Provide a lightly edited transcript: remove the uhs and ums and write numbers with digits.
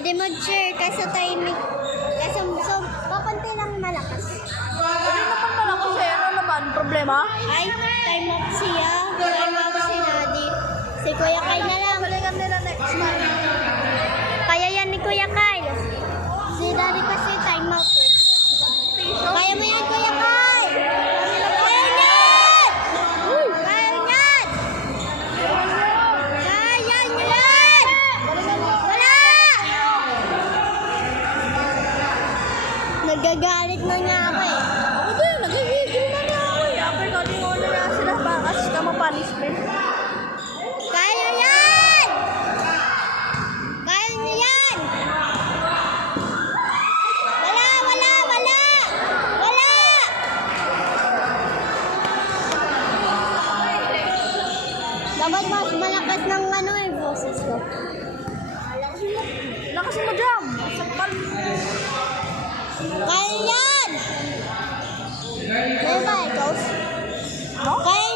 Pwede mag-share kasi timing. Kasi so, papunti lang malakas. Hindi naman malakas eh. Ano naman? Problema? Ay, time up siya. Time up si Nadi. Si Kuya Kyle na lang. Balikan nila next time. Kaya yan ni Kuya Kyle. Si Daddy kasi time up eh. Kaya mo yan, Kuya Kyle! Kaya niyan! Kaya niyan! Kaya niyan! Wala! Nagagalit na nga ako eh. Ako din, nagigigil na niya ako eh. After cutting on na niya sila bakas ka ma-punishment. Kaya yan! Kaya niya yan! Wala! Wala! Wala! Wala! Dapat mas malakas ng ano eh, boses ko. Lakas mo jam. Sakpal. Kaya yan! Kaya ba, ikaw? No? Kaya